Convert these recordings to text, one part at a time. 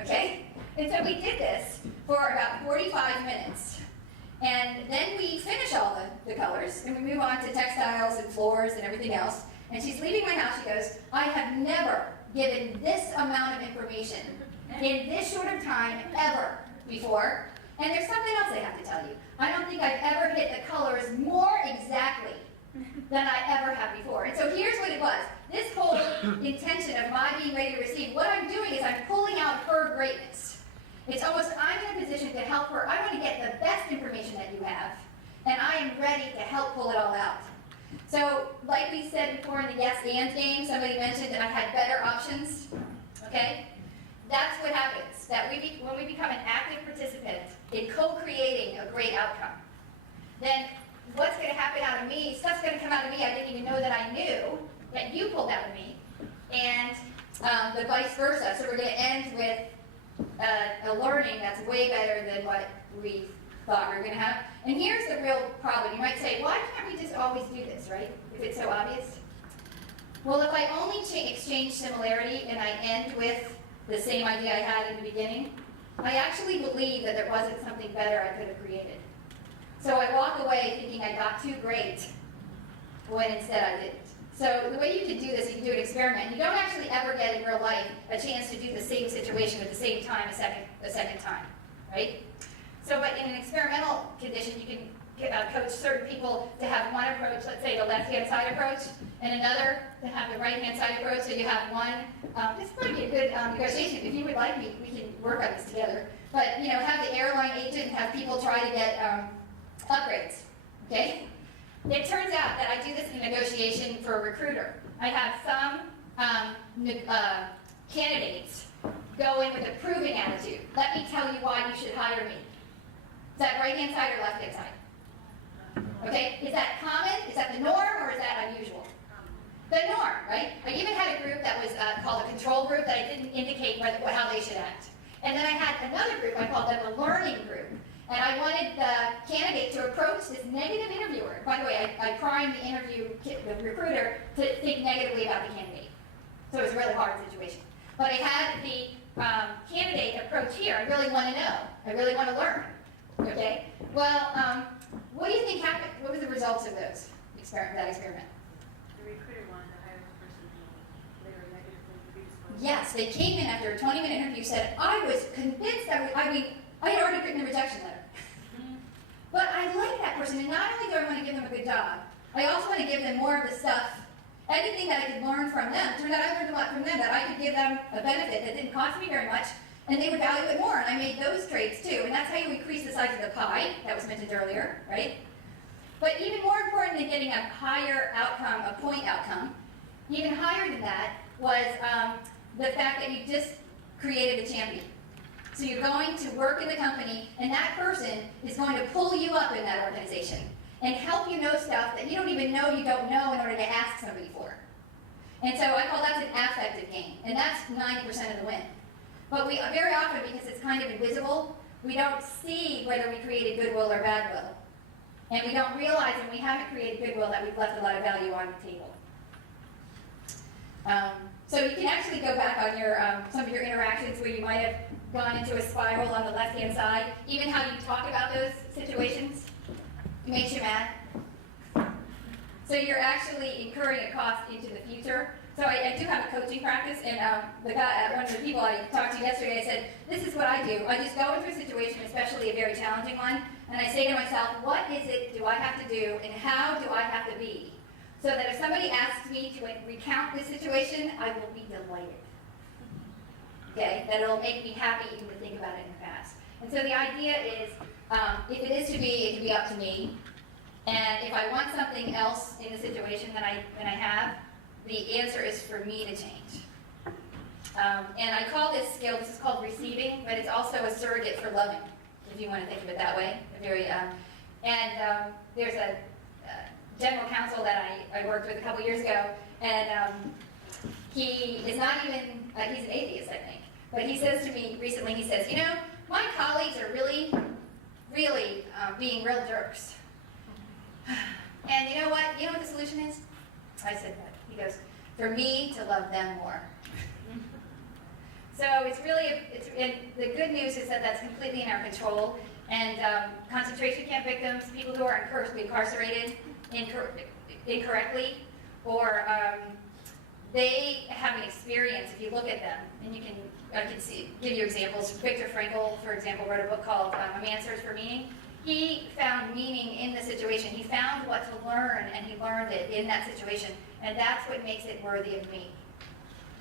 okay? And so we did this for about 45 minutes. And then we finish all the colors, and we move on to textiles and floors and everything else. And she's leaving my house, she goes, I have never given this amount of information in this short of time ever before. And there's something else I have to tell you. I don't think I've ever hit the colors more exactly than I ever have before. And so here's what it was. This whole intention of my being ready to receive, what I'm doing is I'm pulling out her greatness. It's almost, I'm in a position to help her. I want to get the best information that you have, and I am ready to help pull it all out. So, like we said before in the yes and game, somebody mentioned that I had better options, okay? That's what happens, that when we become an active participant in co-creating a great outcome, then what's going to happen out of me, stuff's going to come out of me I didn't even know that I knew, that you pulled out of me, and the vice versa. So we're going to end with a learning that's way better than what we thought we were going to have. And here's the real problem. You might say, why can't we just always do this, right? If it's so obvious. Well, if I only exchange similarity and I end with the same idea I had in the beginning, I actually believe that there wasn't something better I could have created. So I walk away thinking I got too great when instead I didn't. So the way you can do this, you can do an experiment. You don't actually ever get in real life a chance to do the same situation at the same time a second time, right? So, but in an experimental condition, you can coach certain people to have one approach, let's say the left-hand side approach, and another to have the right-hand side approach. So you have one. This might be a good negotiation. If you would like, we can work on this together. But have the airline agent have people try to get upgrades. Okay. It turns out that I do this in a negotiation for a recruiter. I have some candidates go in with a proving attitude. Let me tell you why you should hire me. Is that right-hand side or left-hand side? Okay, is that common? Is that the norm or is that unusual? The norm, right? I even had a group that was called a control group that I didn't indicate how they should act. And then I had another group, I called them a learning group. And I wanted the candidate to approach this negative interviewer. By the way, I primed the recruiter to think negatively about the candidate. So it was a really hard situation. But I had the candidate approach here. I really want to know. I really want to learn. Okay? Well, what do you think happened? What were the results of that experiment? The recruiter wanted to hire the person who later negatively predisposed. Yes, they came in after a 20-minute interview, said, I was convinced I had already written a rejection letter. But I like that person, and not only do I want to give them a good job, I also want to give them more of the stuff, anything that I could learn from them. Turned out I learned a lot from them, that I could give them a benefit that didn't cost me very much, and they would value it more, and I made those trades too. And that's how you increase the size of the pie, that was mentioned earlier, right? But even more important than getting a higher outcome, a point outcome, even higher than that was the fact that you just created a champion. So you're going to work in the company, and that person is going to pull you up in that organization and help you know stuff that you don't even know you don't know in order to ask somebody for. And so I call that an affective gain, and that's 90% of the win. But we very often, because it's kind of invisible, we don't see whether we created goodwill or bad will. And we don't realize when we haven't created goodwill that we've left a lot of value on the table. So you can actually go back on your some of your interactions where you might have gone into a spiral on the left-hand side, even how you talk about those situations. It makes you mad. So you're actually incurring a cost into the future. So I do have a coaching practice, and one of the people I talked to yesterday, I said, this is what I do. I just go into a situation, especially a very challenging one, and I say to myself, what is it do I have to do, and how do I have to be? So that if somebody asks me to recount this situation, I will be delighted. Okay, that it'll make me happy even to think about it in the past. And so the idea is, if it is to be, it can be up to me. And if I want something else in the situation than I have, the answer is for me to change. And I call this skill, this is called receiving, but it's also a surrogate for loving, if you want to think of it that way. There's a general counsel that I worked with a couple years ago, and he is not even, he's an atheist, I think, but he says to me recently, he says, my colleagues are really being real jerks. And you know what the solution is? I said that. He goes, for me to love them more. So it's and the good news is that that's completely in our control. And concentration camp victims, people who are incarcerated incorrectly, or they have an experience. If you look at them, and I can give you examples. Viktor Frankl, for example, wrote a book called A Man's Search for Meaning. He found meaning in the situation. He found what to learn, and he learned it in that situation. And that's what makes it worthy of me.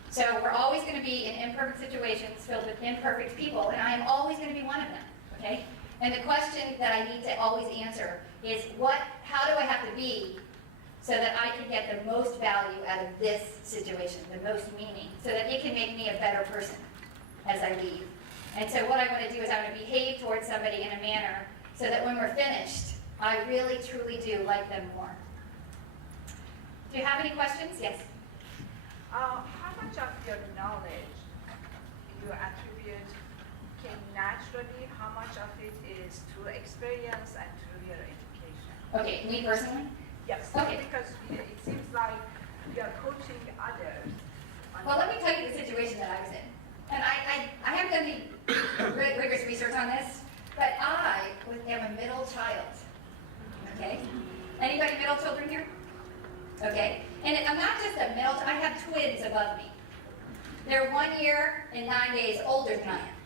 So we're always going to be in imperfect situations filled with imperfect people, and I am always going to be one of them, okay? And the question that I need to always answer is, how do I have to be so that I can get the most value out of this situation, the most meaning, so that it can make me a better person as I leave. And so what I want to do is I want to behave towards somebody in a manner so that when we're finished, I really, truly do like them more. Do you have any questions? Yes? How much of your knowledge you attribute came naturally? How much of it is through experience and through your education? Okay, me personally? Yes, Okay. because it seems like you're coaching others. Well, let me tell you the situation that I was in. And I haven't done the rigorous research on this, but I am a middle child. Okay? Anybody middle children here? Okay? And I'm not just a middle, I have twins above me. They're 1 year and 9 days older than I am.